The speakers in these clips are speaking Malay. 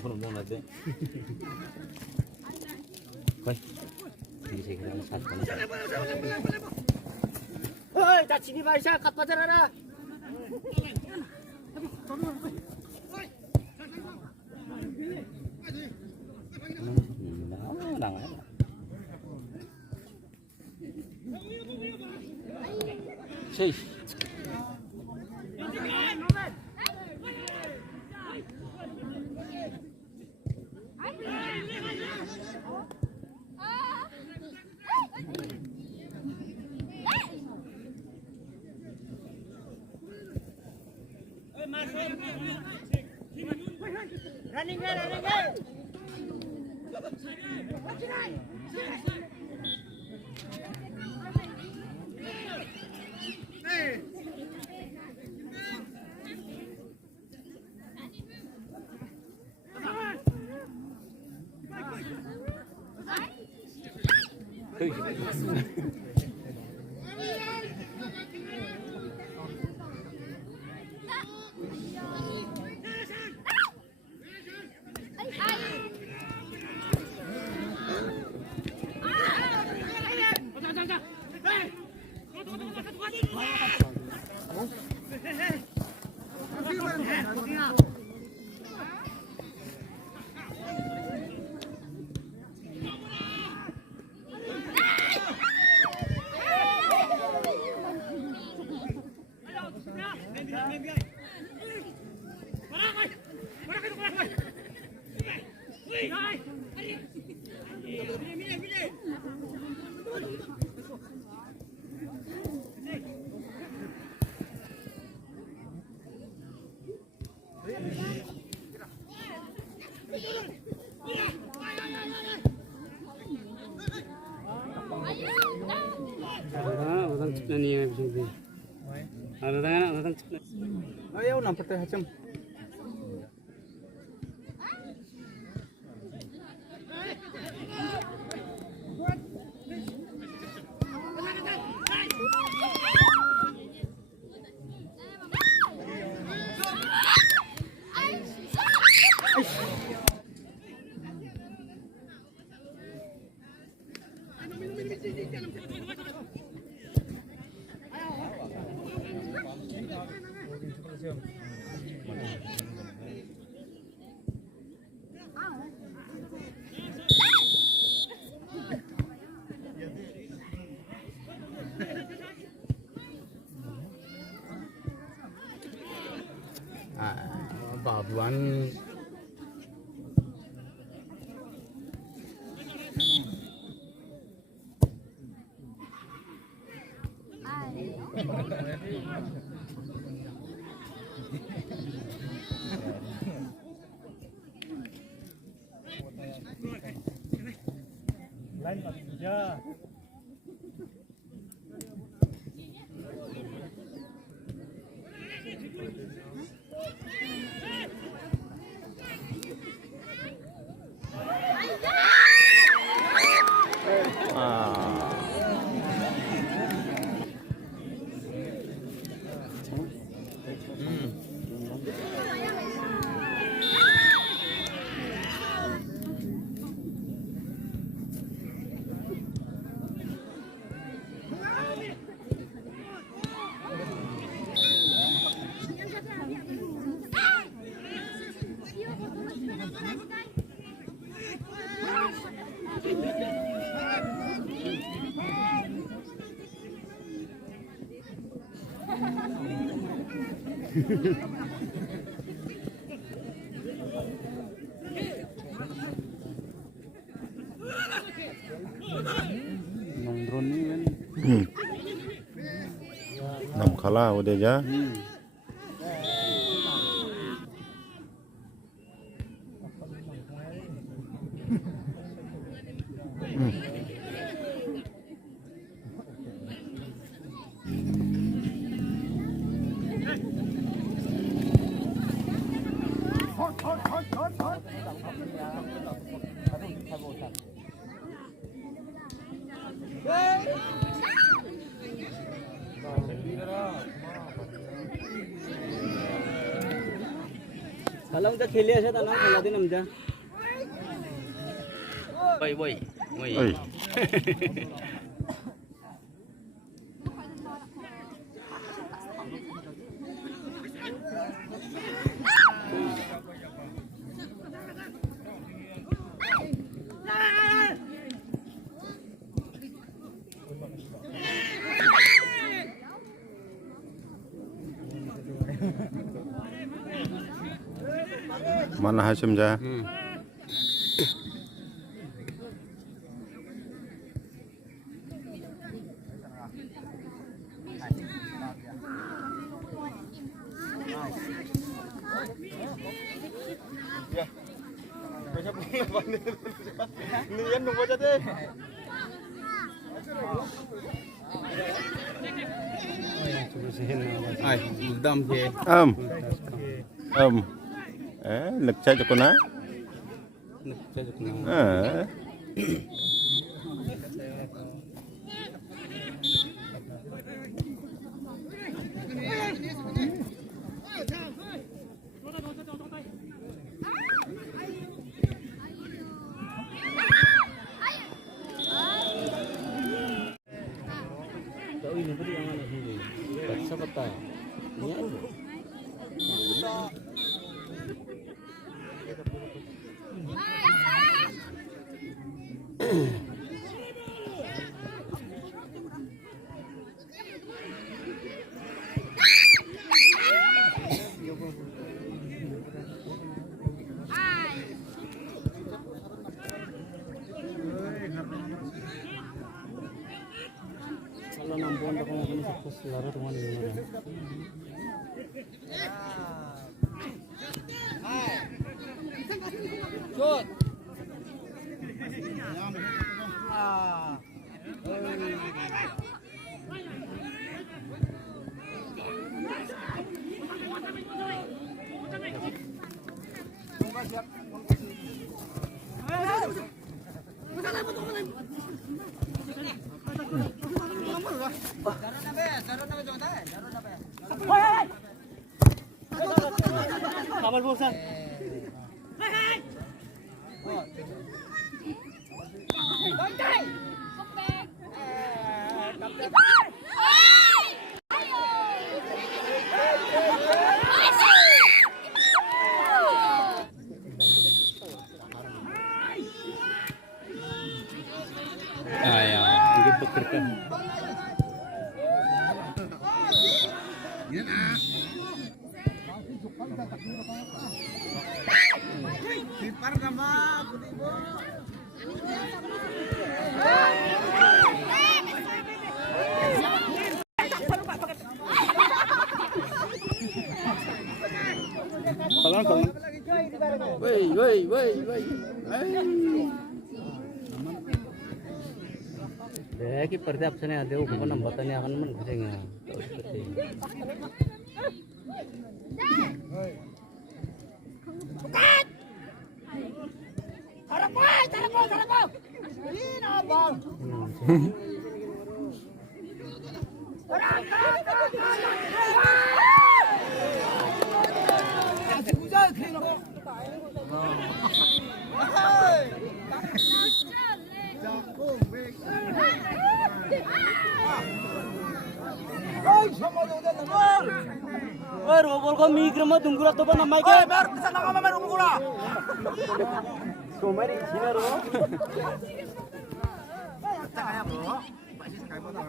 Belum nanti. Koi, ini saya kira satu. Hei, tak sini Malaysia kat pacar ada. Sih. Running. Ayo nampak teh macam. Babuan lain tak kerja. Nong drone ni kan. lah udahnya. Kalau udah खेले असे तर ना खेळा दे नमजा Woi, woi. Woi. Oi. Mana Hashim ja? Nian nunggu aja deh. Ay, dam ke. Lực chơi cho con á. Tahu ini tadi yang mana sini? Bisa peta. Ini aja. Kalau nampuan aku mau kena sukses lara teman ini. Shoot. Kamal bosan. Ayo, ini bekerja. Kipar nama Budibo. Kalau woi. Deh, kiper tiap sana ada ukuran nambatannya akan menggosengnya. Tarap. Ini abang. Robol ko mikro mo tunggurat to pa na mic. Oy, mer bisa na ka mer umugura. Kumari sina ro. Kaya bro. Basis kaya mo ta.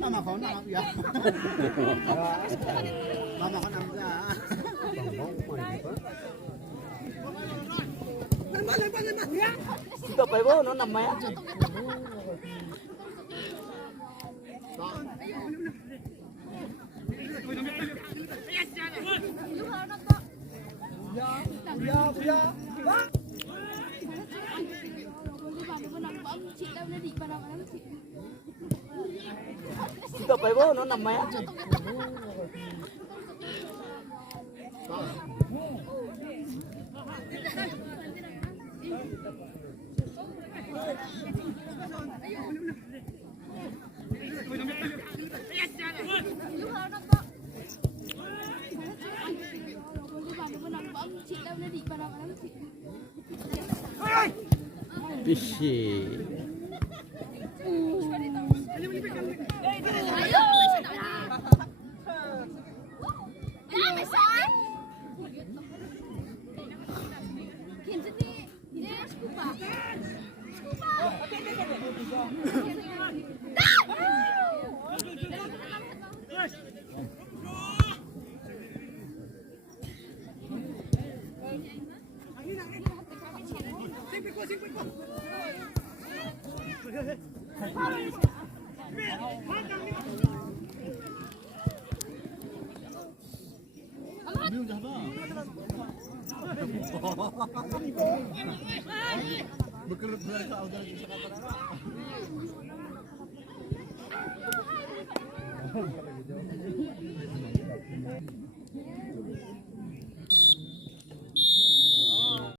Mama ko na ya. Mama ko na. Sudah pa ibo, no namanya. Sudah pa ibo, no namanya. Pishi. Bekerja